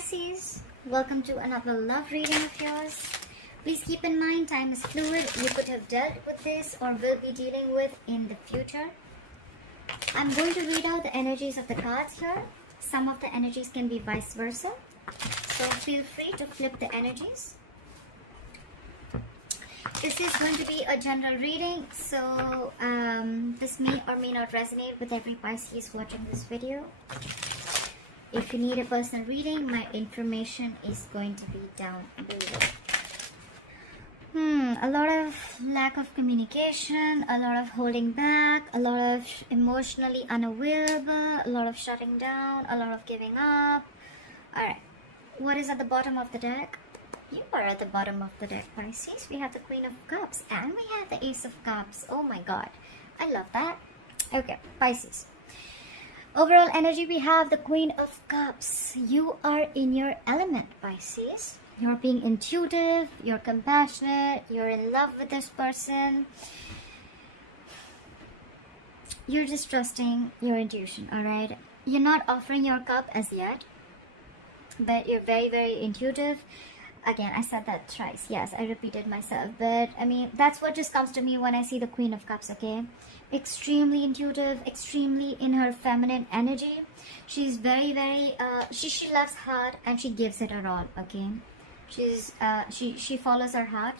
Pisces, welcome to another love reading of yours. Please keep in mind, time is fluid. You could have dealt with this or will be dealing with in the future. I'm going to read out the energies of the cards here. Some of the energies can be vice versa. So feel free to flip the energies. This is going to be a general reading, so this may or may not resonate with every Pisces watching this video. If you need a personal reading, my information is going to be down below. A lot of lack of communication, a lot of holding back, a lot of emotionally unavailable, a lot of shutting down, a lot of giving up. Alright, what is at the bottom of the deck? You are at the bottom of the deck, Pisces. We have the Queen of Cups and we have the Ace of Cups. Oh my god, I love that. Okay, Pisces. Overall energy, we have the Queen of Cups. You are in your element, Pisces. You're being intuitive, you're compassionate, you're in love with this person. You're just trusting your intuition, alright? You're not offering your cup as yet, but you're very, very intuitive. Again, I said that thrice. Yes, I repeated myself. But, I mean, that's what just comes to me when I see the Queen of Cups, okay? Extremely intuitive, extremely in her feminine energy. She's very, very, she loves hard and she gives it her all, okay? She follows her heart.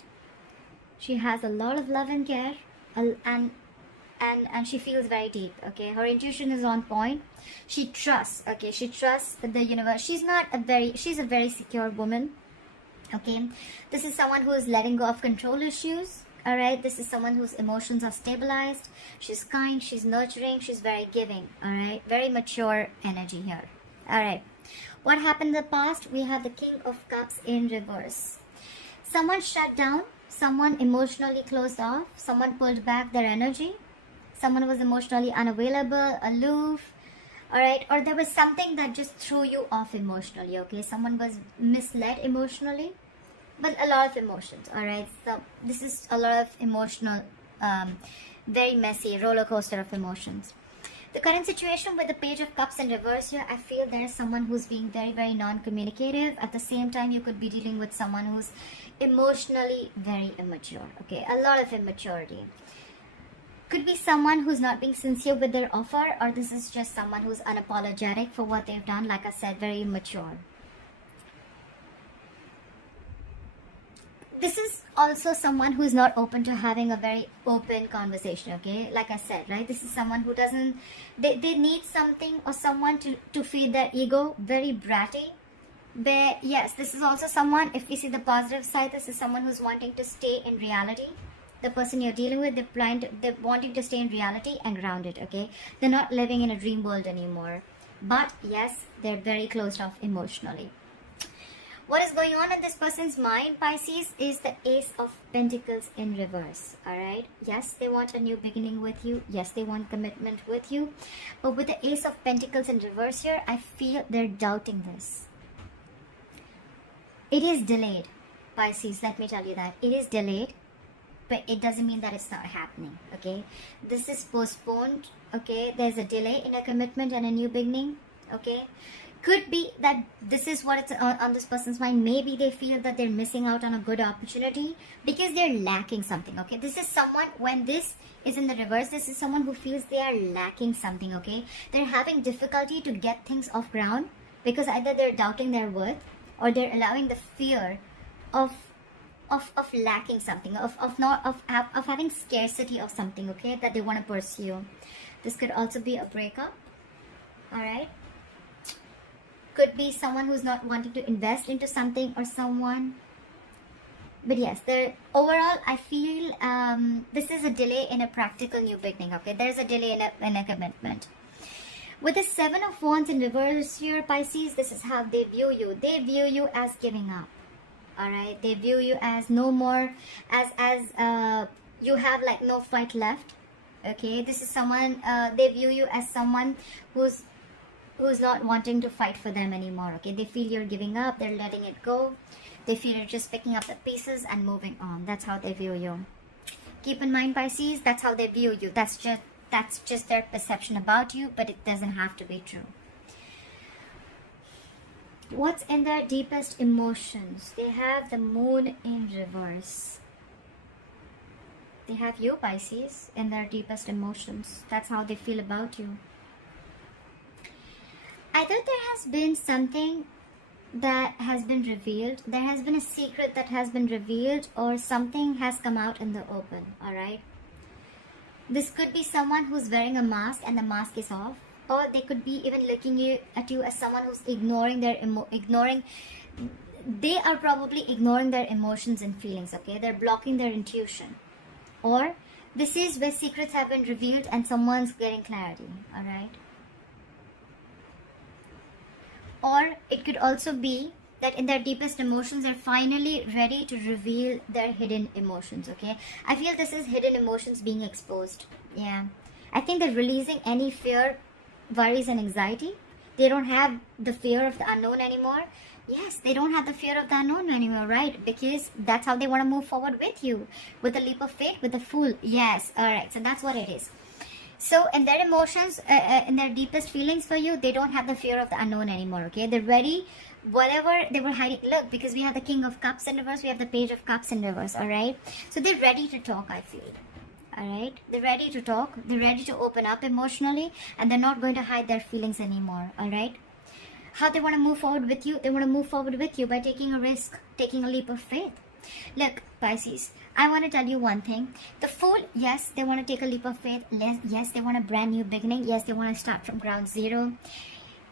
She has a lot of love and care and she feels very deep, okay? Her intuition is on point. She trusts, okay? She trusts the universe. She's a very secure woman. Okay, this is someone who is letting go of control issues. All right, this is someone whose emotions are stabilized. She's kind, she's nurturing, she's very giving. All right, very mature energy here. All right, what happened in the past? We have the King of Cups in reverse. Someone shut down, someone emotionally closed off, someone pulled back their energy, someone was emotionally unavailable, aloof. Alright, or there was something that just threw you off emotionally, okay? Someone was misled emotionally, but a lot of emotions, alright? So this is a lot of emotional, very messy roller coaster of emotions. The current situation with the Page of Cups in reverse here, I feel there is someone who's being very, very non-communicative. At the same time, you could be dealing with someone who's emotionally very immature, okay? A lot of immaturity. Could be someone who's not being sincere with their offer, or this is just someone who's unapologetic for what they've done. Like I said, very immature. This is also someone who's not open to having a very open conversation, okay? Like I said, right? This is someone who doesn't, they need something or someone to feed their ego, very bratty. But yes, this is also someone, if we see the positive side, this is someone who's wanting to stay in reality. The person you're dealing with, they're wanting to stay in reality and grounded, okay? They're not living in a dream world anymore. But yes, they're very closed off emotionally. What is going on in this person's mind, Pisces, is the Ace of Pentacles in reverse, alright? Yes, they want a new beginning with you. Yes, they want commitment with you. But with the Ace of Pentacles in reverse here, I feel they're doubting this. It is delayed, Pisces, let me tell you that. It is delayed. But it doesn't mean that it's not happening, okay? This is postponed, okay? There's a delay in a commitment and a new beginning, okay? Could be that this is what it's on this person's mind. Maybe they feel that they're missing out on a good opportunity because they're lacking something, okay? This is someone, when this is in the reverse, this is someone who feels they are lacking something, okay? They're having difficulty to get things off ground because either they're doubting their worth or they're allowing the fear of lacking something, of having scarcity of something, okay, that they want to pursue. This could also be a breakup, alright? Could be someone who's not wanting to invest into something or someone. But yes, overall, I feel this is a delay in a practical new beginning, okay? There's a delay in a commitment. With the Seven of Wands in reverse here, Pisces, this is how they view you. They view you as giving up. Alright, they view you as no more, as you have like no fight left, okay? This is someone, they view you as someone who's not wanting to fight for them anymore, okay? They feel you're giving up, they're letting it go. They feel you're just picking up the pieces and moving on. That's how they view you. Keep in mind, Pisces, that's how they view you. That's just their perception about you, but it doesn't have to be true. What's in their deepest emotions? They have the moon in reverse. They have you, Pisces, in their deepest emotions. That's how they feel about you. Either there has been something that has been revealed, there has been a secret that has been revealed, or something has come out in the open, alright? This could be someone who's wearing a mask and the mask is off, or they could be even looking at you as someone who's they are probably ignoring their emotions and feelings, okay? They're blocking their intuition. Or this is where secrets have been revealed and someone's getting clarity, alright? Or it could also be that in their deepest emotions, they're finally ready to reveal their hidden emotions, okay? I feel this is hidden emotions being exposed. Yeah. I think they're releasing any fear, worries, and anxiety. They don't have the fear of the unknown anymore. Yes, they don't have the fear of the unknown anymore, right? Because that's how they want to move forward with you. With a leap of faith, with a fool. Yes, alright. So that's what it is. So in their emotions, in their deepest feelings for you, they don't have the fear of the unknown anymore, okay? They're ready, whatever they were hiding. Look, because we have the King of Cups in reverse, we have the Page of Cups in reverse, alright? So they're ready to talk, I feel, alright? They're ready to talk, they're ready to open up emotionally, and they're not going to hide their feelings anymore, alright? How they want to move forward with you? They want to move forward with you by taking a risk, taking a leap of faith. Look, Pisces, I want to tell you one thing. The Fool, yes, they want to take a leap of faith. Yes, they want a brand new beginning. Yes, they want to start from ground zero.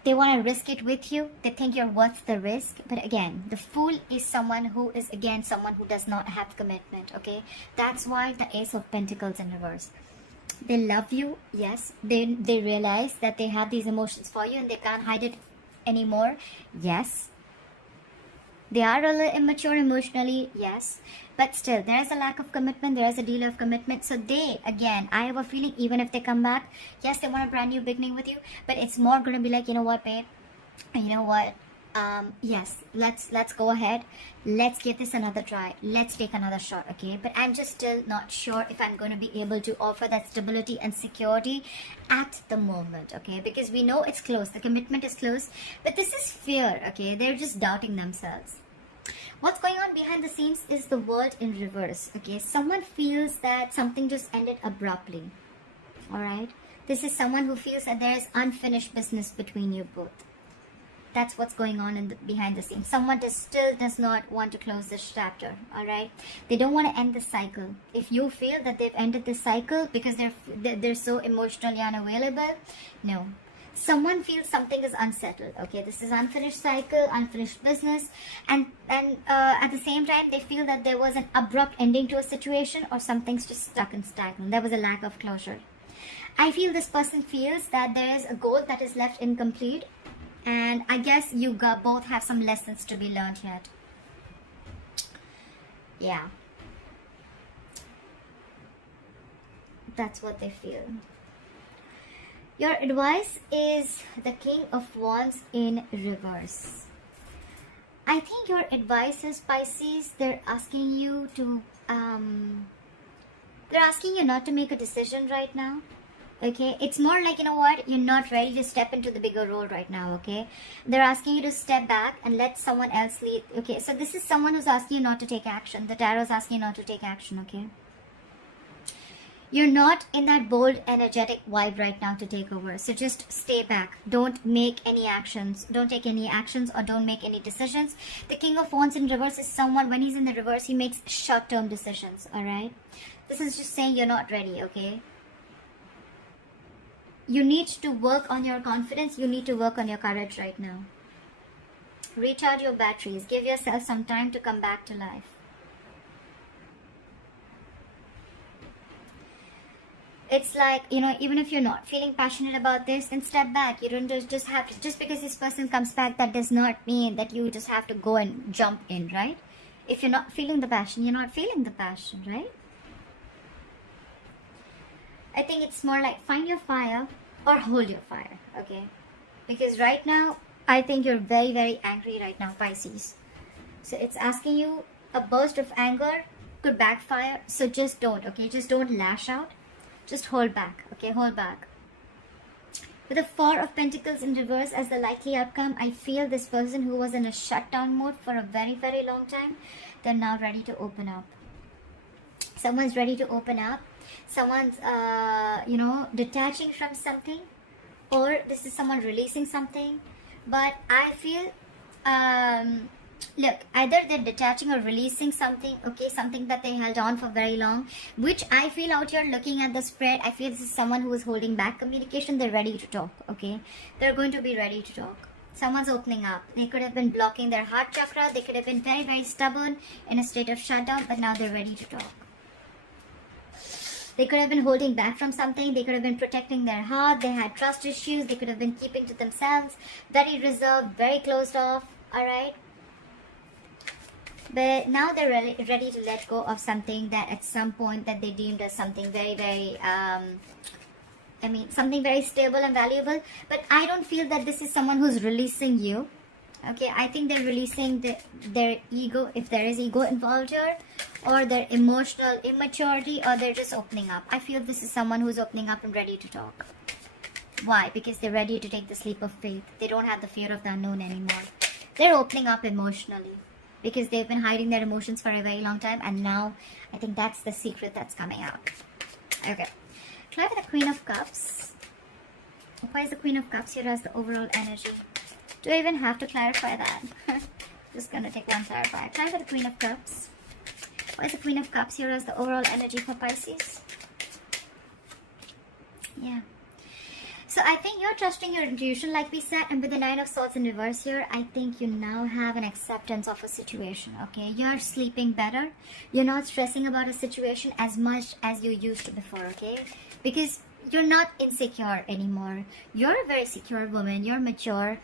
They want to risk it with you. They think you're worth the risk. But again, the Fool is someone who is, again, someone who does not have commitment, okay? That's why the Ace of Pentacles in reverse. They love you, yes. They realize that they have these emotions for you and they can't hide it anymore, yes. They are a little immature emotionally, yes, but still there is a lack of commitment, there is a deal of commitment. So they, again, I have a feeling, even if they come back, yes, they want a brand new beginning with you, but it's more going to be like, you know what, babe, you know what, yes, let's go ahead, let's give this another try, let's take another shot, okay? But I'm just still not sure if I'm going to be able to offer that stability and security at the moment, okay? Because we know it's close, the commitment is close, but this is fear, okay? They're just doubting themselves. What's going on behind the scenes is the World in reverse, okay? Someone feels that something just ended abruptly, all right? This is someone who feels that there is unfinished business between you both. That's what's going on behind the scenes. Someone still does not want to close this chapter, all right? They don't want to end the cycle. If you feel that they've ended this cycle because they're so emotionally unavailable, no. Someone feels something is unsettled, okay? This is unfinished cycle, unfinished business, and at the same time, they feel that there was an abrupt ending to a situation, or something's just stuck and stagnant. There was a lack of closure. I feel this person feels that there is a goal that is left incomplete, and I guess you both have some lessons to be learned yet. Yeah. That's what they feel. Your advice is the King of Wands in reverse. I think your advice is, Pisces, they're asking you to, they're asking you not to make a decision right now. Okay, it's more like, you know what, you're not ready to step into the bigger role right now, okay? They're asking you to step back and let someone else lead. Okay, so this is someone who's asking you not to take action. The tarot is asking you not to take action, okay? You're not in that bold, energetic vibe right now to take over. So just stay back. Don't make any actions. Don't take any actions or don't make any decisions. The King of Wands in reverse is someone, when he's in the reverse, he makes short-term decisions, alright? This is just saying you're not ready, okay? You need to work on your confidence. You need to work on your courage right now. Recharge your batteries. Give yourself some time to come back to life. It's like, you know, even if you're not feeling passionate about this, then step back. You don't just have to, just because this person comes back, that does not mean that you just have to go and jump in, right? If you're not feeling the passion, you're not feeling the passion, right? I think it's more like find your fire or hold your fire, okay? Because right now, I think you're very, very angry right now, Pisces. So it's asking you, a burst of anger could backfire. So just don't, okay? Just don't lash out. Just hold back, okay? Hold back. With the Four of Pentacles in reverse as the likely outcome, I feel this person who was in a shutdown mode for a very, very long time, they're now ready to open up. Someone's ready to open up. Someone's, detaching from something. Or this is someone releasing something. But I feel, look, either they're detaching or releasing something, okay, something that they held on for very long, which I feel out here looking at the spread, I feel this is someone who is holding back communication. They're ready to talk, okay? They're going to be ready to talk. Someone's opening up. They could have been blocking their heart chakra. They could have been very, very stubborn in a state of shutdown, but now they're ready to talk. They could have been holding back from something. They could have been protecting their heart. They had trust issues. They could have been keeping to themselves. Very reserved, very closed off, alright? But now they're ready to let go of something that at some point that they deemed as something very, very, something very stable and valuable. But I don't feel that this is someone who's releasing you. Okay, I think they're releasing their ego, if there is ego involved here, or their emotional immaturity, or they're just opening up. I feel this is someone who's opening up and ready to talk. Why? Because they're ready to take this leap of faith. They don't have the fear of the unknown anymore. They're opening up emotionally because they've been hiding their emotions for a very long time, and now I think that's the secret that's coming out. Okay, try for the Queen of Cups. Why is the Queen of Cups here as the overall energy? Do I even have to clarify that? Just gonna take one clarifier. Try for the Queen of Cups. Why is the Queen of Cups here as the overall energy for Pisces? Yeah. So I think you're trusting your intuition, like we said, and with the Nine of Swords in reverse here, I think you now have an acceptance of a situation, okay? You're sleeping better. You're not stressing about a situation as much as you used to before, okay? Because you're not insecure anymore. You're a very secure woman. You're mature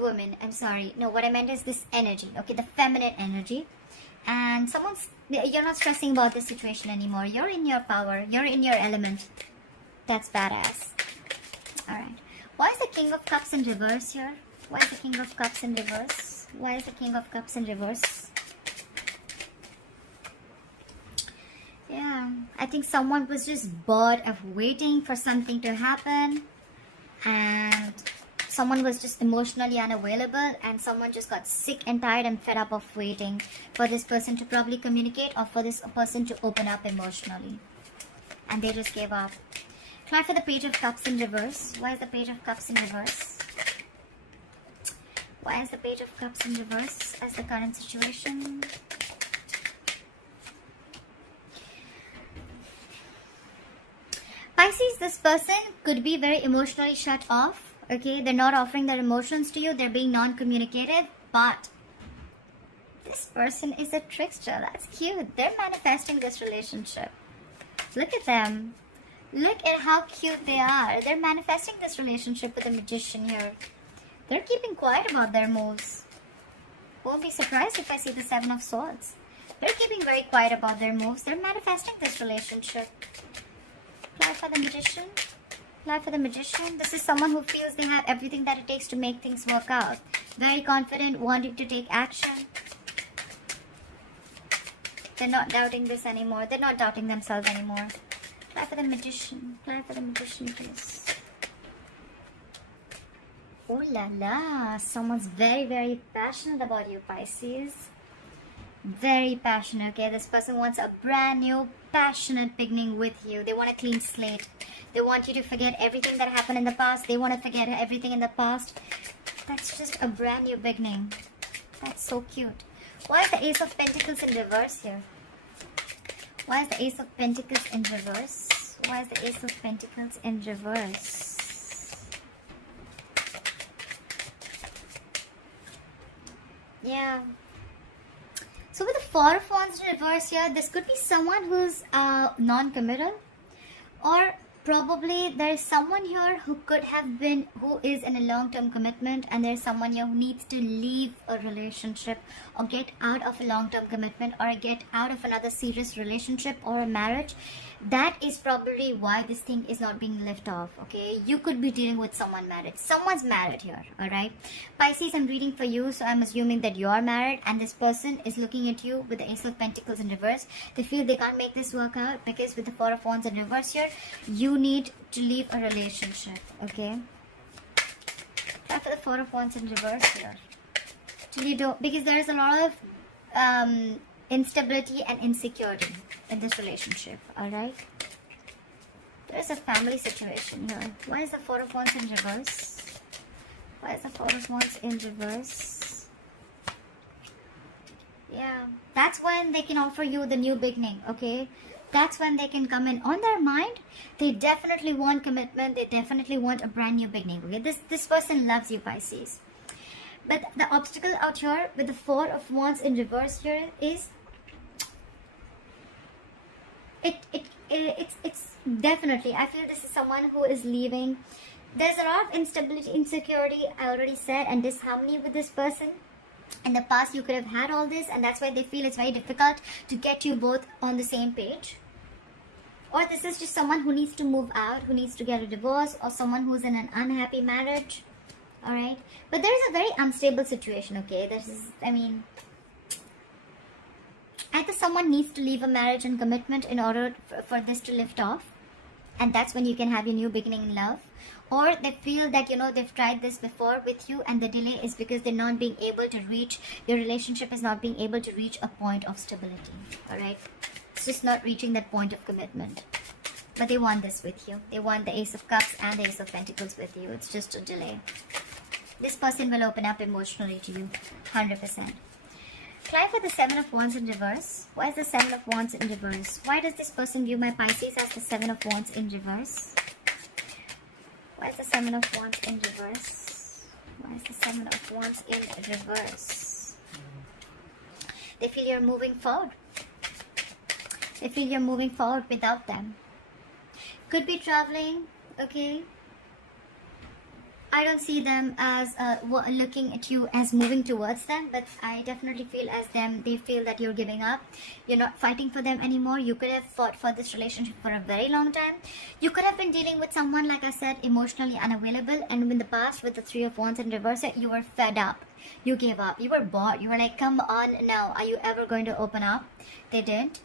woman. I'm sorry. No, what I meant is this energy, okay? The feminine energy. And you're not stressing about this situation anymore. You're in your power. You're in your element. That's badass. Alright. Why is the King of Cups in reverse here? Why is the King of Cups in reverse? Why is the King of Cups in reverse? Yeah. I think someone was just bored of waiting for something to happen. And someone was just emotionally unavailable. And someone just got sick and tired and fed up of waiting for this person to probably communicate, or for this person to open up emotionally. And they just gave up. Try for the Page of Cups in reverse. Why is the Page of Cups in reverse? Why is the Page of Cups in reverse as the current situation? Pisces, this person could be very emotionally shut off. Okay, they're not offering their emotions to you. They're being non-communicative. But this person is a trickster. That's cute. They're manifesting this relationship. Look at them. Look at how cute they are. They're manifesting this relationship with the Magician here. They're keeping quiet about their moves. Won't be surprised if I see the Seven of Swords. They're keeping very quiet about their moves. They're manifesting this relationship. Apply for the Magician. Apply for the Magician. This is someone who feels they have everything that it takes to make things work out. Very confident, wanting to take action. They're not doubting this anymore. They're not doubting themselves anymore. Apply for the Magician. Apply for the Magician, please. Oh la la. Someone's very, very passionate about you, Pisces. Very passionate, okay? This person wants a brand new, passionate beginning with you. They want a clean slate. They want you to forget everything that happened in the past. They want to forget everything in the past. That's just a brand new beginning. That's so cute. Why is the Ace of Pentacles in reverse here? Why is the Ace of Pentacles in reverse? Why is the Ace of Pentacles in reverse? Yeah. So with the Four of Wands in reverse here, this could be someone who's non-committal, or probably there is someone here who is in a long-term commitment, and there's someone here who needs to leave a relationship or get out of a long-term commitment or get out of another serious relationship or a marriage, That is probably why this thing is not being lifted off. Okay, you could be dealing with someone married. Someone's married here. All right, Pisces, I'm reading for you, so I'm assuming that you are married, and this person is looking at you with the Ace of Pentacles in reverse. They feel they can't make this work out because with the Four of Wands in reverse here, you need to leave a relationship. Okay, try for the Four of Wands in reverse here. Actually, don't, because there is a lot of instability and insecurity in this relationship. All right, there is a family situation here. Why is the Four of Wands in reverse? Why is the Four of Wands in reverse? Yeah, that's when they can offer you the new beginning. Okay, that's when they can come in. On their mind, they definitely want commitment. They definitely want a brand new beginning. Okay, this person loves you, Pisces. But the obstacle out here with the Four of Wands in reverse here is it's definitely, I feel this is someone who is leaving. There's a lot of instability, insecurity, I already said, and disharmony with this person. In the past, you could have had all this, and that's why they feel it's very difficult to get you both on the same page. Or this is just someone who needs to move out, who needs to get a divorce, or someone who's in an unhappy marriage. Alright, but there is a very unstable situation. Okay, this is, I mean, either someone needs to leave a marriage and commitment in order for this to lift off, and that's when you can have your new beginning in love. Or they feel that, you know, they've tried this before with you, and the delay is because they're not being able to reach, your relationship is not being able to reach a point of stability. Alright, it's just not reaching that point of commitment. But they want this with you. They want the Ace of Cups and the Ace of Pentacles with you. It's just a delay. This person will open up emotionally to you, 100%. Try for the Seven of Wands in reverse. Why is the Seven of Wands in reverse? Why does this person view my Pisces as the Seven of Wands in reverse? Why is the Seven of Wands in reverse? Why is the Seven of Wands in reverse? They feel you're moving forward. They feel you're moving forward without them. Could be traveling, okay? I don't see them as looking at you as moving towards them, but I definitely feel as them, they feel that you're giving up. You're not fighting for them anymore. You could have fought for this relationship for a very long time. You could have been dealing with someone, like I said, emotionally unavailable, and in the past with the Three of Wands in reverse, you were fed up. You gave up. You were bored. You were like, come on now, are you ever going to open up? They didn't.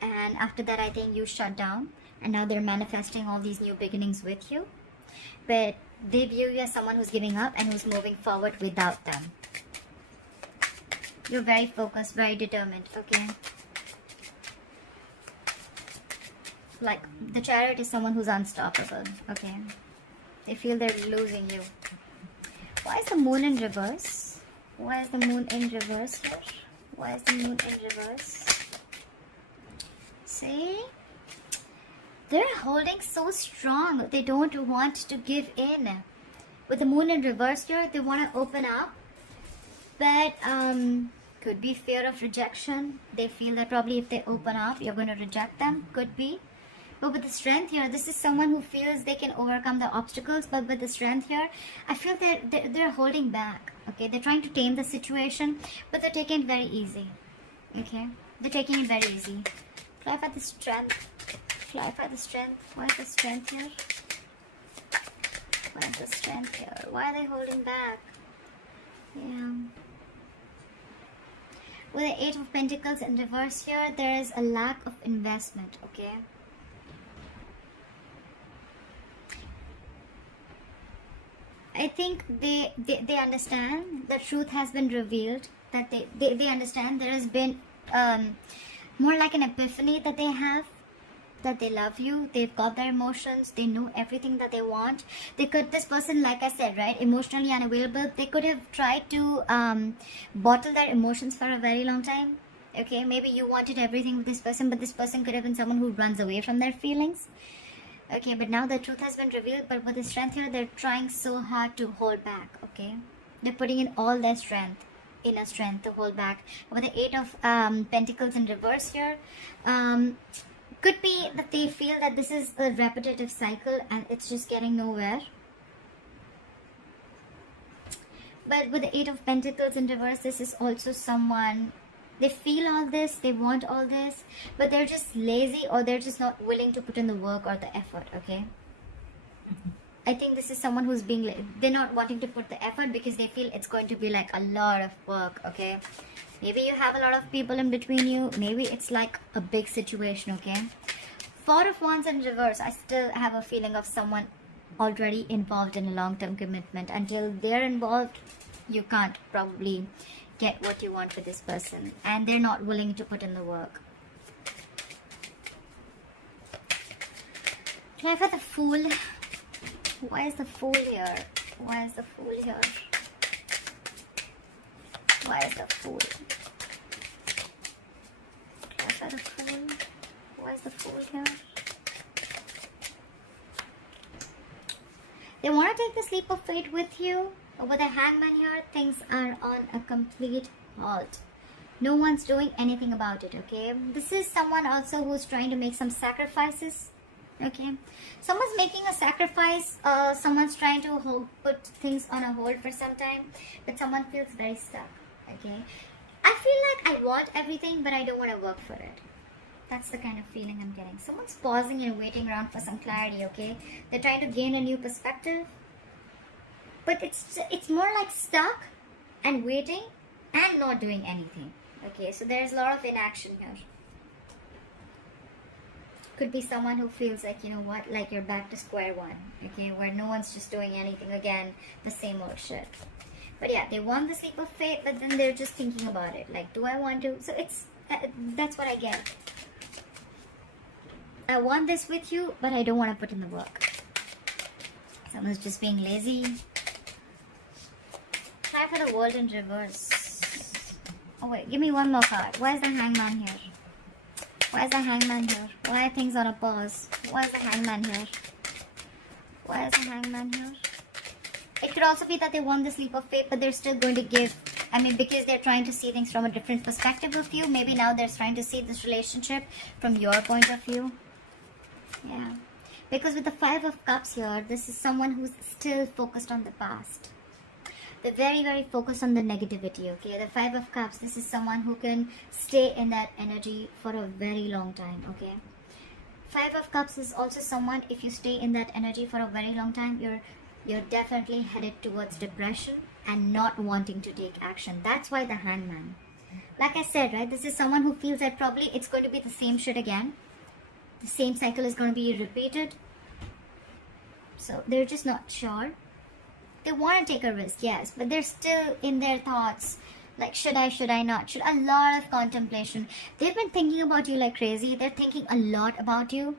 And after that, I think you shut down, and now they're manifesting all these new beginnings with you. But they view you as someone who's giving up and who's moving forward without them. You're very focused, very determined, okay? Like, the Chariot is someone who's unstoppable, okay? They feel they're losing you. Why is the Moon in reverse? Why is the Moon in reverse here? Why is the Moon in reverse? See? They're holding so strong. They don't want to give in. With the Moon in reverse here, they want to open up. But could be fear of rejection. They feel that probably if they open up, you're going to reject them. Could be. But with the Strength here, this is someone who feels they can overcome the obstacles. But with the Strength here, I feel they're holding back. Okay, they're trying to tame the situation, but they're taking it very easy. Okay, they're taking it very easy. Try for the Strength. Fly for the Strength. Why is the Strength here? Why is the Strength here? Why are they holding back? Yeah. With the Eight of Pentacles in reverse here, there is a lack of investment, okay? I think they understand the truth has been revealed, that they understand there has been more like an epiphany that they have, that they love you, they've got their emotions, they know everything that they want. They could, this person, like I said, right, emotionally unavailable, they could have tried to bottle their emotions for a very long time. Okay, maybe you wanted everything with this person, but this person could have been someone who runs away from their feelings. Okay, but now the truth has been revealed, but with the Strength here, they're trying so hard to hold back, okay? They're putting in all their strength, inner strength to hold back. With the Eight of Pentacles in reverse here, could be that they feel that this is a repetitive cycle and it's just getting nowhere. But with the Eight of Pentacles in reverse, this is also someone They feel all this, they want all this, but they're just lazy, or they're just not willing to put in the work or the effort, okay? I think this is someone who's they're not wanting to put the effort because they feel it's going to be like a lot of work, okay? Maybe you have a lot of people in between you. Maybe it's like a big situation, okay? Four of Wands in reverse. I still have a feeling of someone already involved in a long-term commitment. Until they're involved, you can't probably get what you want for this person. And they're not willing to put in the work. Try for the Fool. Why is the Fool here? Why is the Fool here? Why is the Fool? Try for the Fool. Why is the Fool here? They want to take the leap of faith with you. With the Hangman here, things are on a complete halt. No one's doing anything about it, okay? This is someone also who's trying to make some sacrifices. Okay, someone's making a sacrifice, someone's trying to put things on a hold for some time, but someone feels very stuck, okay? I feel like I want everything, but I don't want to work for it. That's the kind of feeling I'm getting. Someone's pausing and waiting around for some clarity, okay? They're trying to gain a new perspective, but it's more like stuck and waiting and not doing anything, okay? So there's a lot of inaction here. Could be someone who feels like, you know what, like you're back to square one, okay, where no one's just doing anything again, the same old shit. But yeah, they want the leap of faith, but then they're just thinking about it, like, do I want to? So it's that's what I get. I want this with you, but I don't want to put in the work. Someone's just being lazy. Try for the World in reverse. Oh wait, give me one more card. Why is the Hangman here? Why is the Hangman here? Why are things on a pause? Why is the Hangman here? Why is the Hangman here? It could also be that they want this leap of faith, but they're still going to give, I mean, because they're trying to see things from a different perspective of you. Maybe now they're trying to see this relationship from your point of view. Yeah. Because with the Five of Cups here, this is someone who's still focused on the past. They're very, very focused on the negativity, okay? The Five of Cups, this is someone who can stay in that energy for a very long time, okay? Five of Cups is also someone, if you stay in that energy for a very long time, you're definitely headed towards depression and not wanting to take action. That's why the Hangman. Like I said, right, this is someone who feels that probably it's going to be the same shit again. The same cycle is going to be repeated. So they're just not sure. They want to take a risk, yes, but they're still in their thoughts. Like, should I not? A lot of contemplation. They've been thinking about you like crazy. They're thinking a lot about you,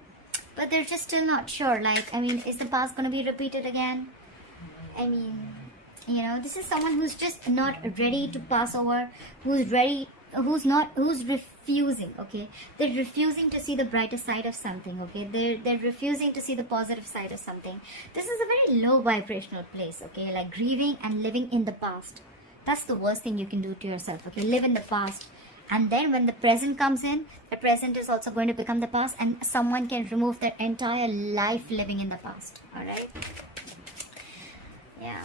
but they're just still not sure. Like, I mean, is the past going to be repeated again? I mean, you know, this is someone who's just not ready to pass over, who's refusing, okay? They're refusing to see the brighter side of something, okay? They're refusing to see the positive side of something. This is a very low vibrational place, okay? Like grieving and living in the past. That's the worst thing you can do to yourself, okay? Live in the past. And then when the present comes in, the present is also going to become the past, and someone can remove their entire life living in the past, alright? Yeah.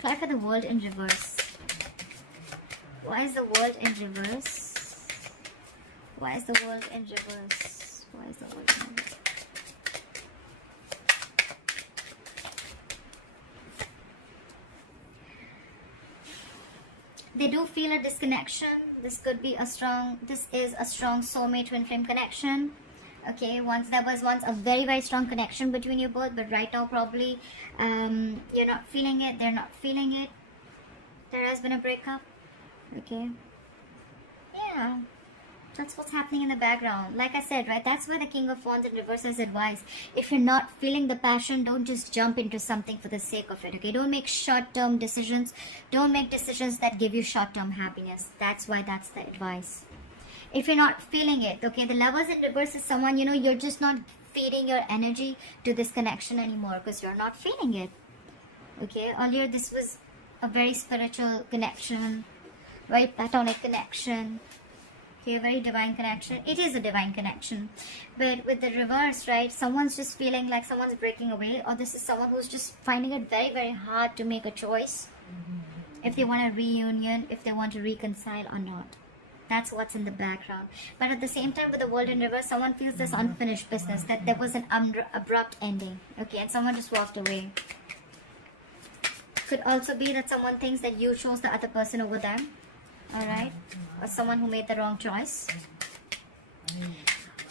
Try for the World in reverse. Why is the World in reverse? Why is the World in reverse? Why is the World in reverse? They do feel a disconnection. This is a strong soulmate twin flame connection. Okay, there was once a very, very strong connection between you both, but right now probably you're not feeling it, they're not feeling it. There has been a breakup. Okay. Yeah. That's what's happening in the background. Like I said, right, that's why the King of Wands in reverse has advice. If you're not feeling the passion, don't just jump into something for the sake of it, okay? Don't make short-term decisions. Don't make decisions that give you short-term happiness. That's why that's the advice. If you're not feeling it, okay, the Lovers in reverse is someone, you know, you're just not feeding your energy to this connection anymore because you're not feeling it. Okay, earlier this was a very spiritual connection, very platonic connection. Okay, very divine connection. It is a divine connection. But with the reverse, right, someone's just feeling like someone's breaking away, or this is someone who's just finding it very, very hard to make a choice if they want a reunion, if they want to reconcile or not. That's what's in the background. But at the same time, with the world in reverse, someone feels this unfinished business, that there was an abrupt ending, okay, and someone just walked away. Could also be that someone thinks that you chose the other person over them, all right, or someone who made the wrong choice.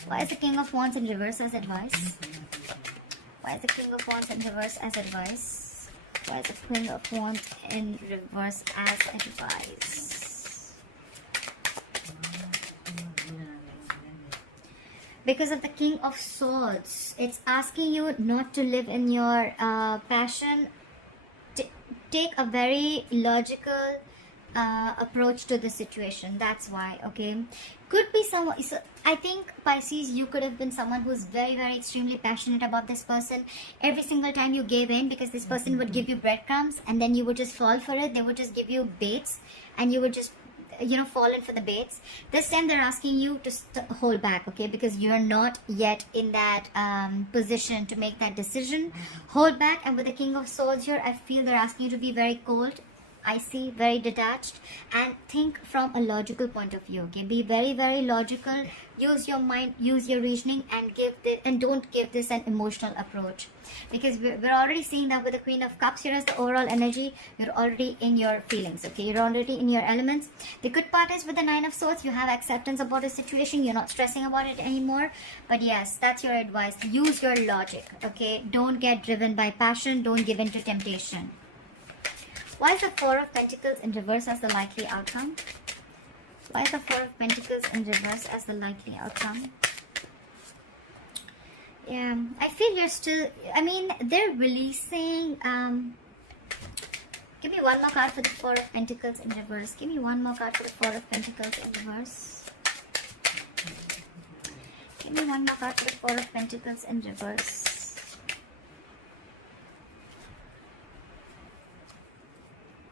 Why is the King of Wands in reverse as advice? Why is the King of Wands in reverse as advice? Why is the Queen of Wands in reverse as advice? Because of the King of Swords, it's asking you not to live in your passion. Take a very logical approach to the situation. That's why, okay? Could be someone, so I think Pisces, you could have been someone who's very, very extremely passionate about this person. Every single time you gave in, because this person would give you breadcrumbs and then you would just fall for it. They would just give you baits and you would just, you know, fall in for the baits. This time they're asking you to hold back, okay, because you're not yet in that position to make that decision. Hold back. And with the King of Swords here, I feel they're asking you to be very cold, icy, very detached, and think from a logical point of view, okay? Be very, very logical. Use your mind, use your reasoning, and don't give this an emotional approach, because we're already seeing that with the Queen of Cups here as the overall energy. You're already in your feelings, okay? You're already in your elements. The good part is with the Nine of Swords, you have acceptance about a situation. You're not stressing about it anymore. But yes, that's your advice. Use your logic, okay? Don't get driven by passion. Don't give in to temptation. Why is the Four of Pentacles in reverse as the likely outcome? Why is the Four of Pentacles in reverse as the likely outcome? Yeah, I feel you're still, I mean, they're releasing, give me one more card for the Four of Pentacles in reverse. Give me one more card for the Four of Pentacles in reverse. Give me one more card for the Four of Pentacles in reverse.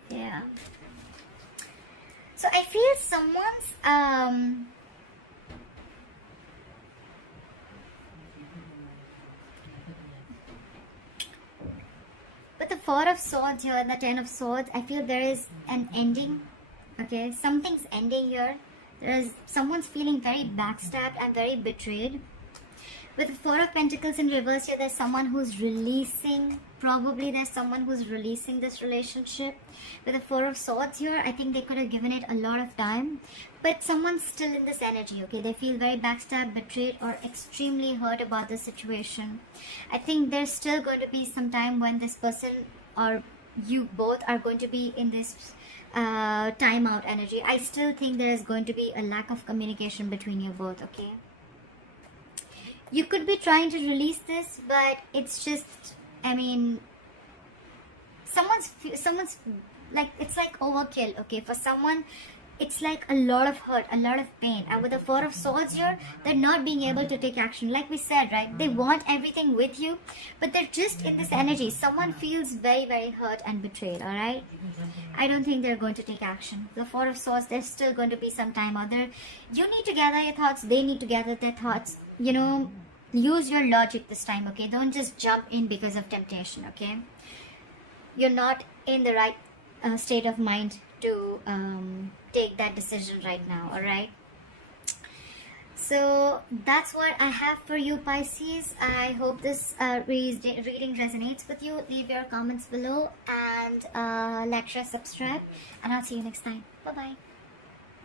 Yeah. So I feel someone's with the Four of Swords here and the Ten of Swords, I feel there is an ending. Okay, something's ending here. Someone's feeling very backstabbed and very betrayed. With the Four of Pentacles in reverse here, there's someone who's releasing. Probably there's someone who's releasing this relationship. With the Four of Swords here, I think they could have given it a lot of time. But someone's still in this energy, okay? They feel very backstabbed, betrayed, or extremely hurt about the situation. I think there's still going to be some time when this person or you both are going to be in this timeout energy. I still think there is going to be a lack of communication between you both, okay? You could be trying to release this, but it's just, I mean, someone's like, it's like overkill, okay? For someone, it's like a lot of hurt, a lot of pain. And with the Four of Swords here, they're not being able to take action. Like we said, right? They want everything with you, but they're just in this energy. Someone feels very, very hurt and betrayed, all right? I don't think they're going to take action. The Four of Swords, there's still going to be some time out there. You need to gather your thoughts. They need to gather their thoughts. You know, use your logic this time, okay? Don't just jump in because of temptation, okay? You're not in the right state of mind to take that decision right now, all right? So that's what I have for you, Pisces. I hope this reading resonates with you. Leave your comments below and like, share, subscribe, and I'll see you next time. Bye-bye.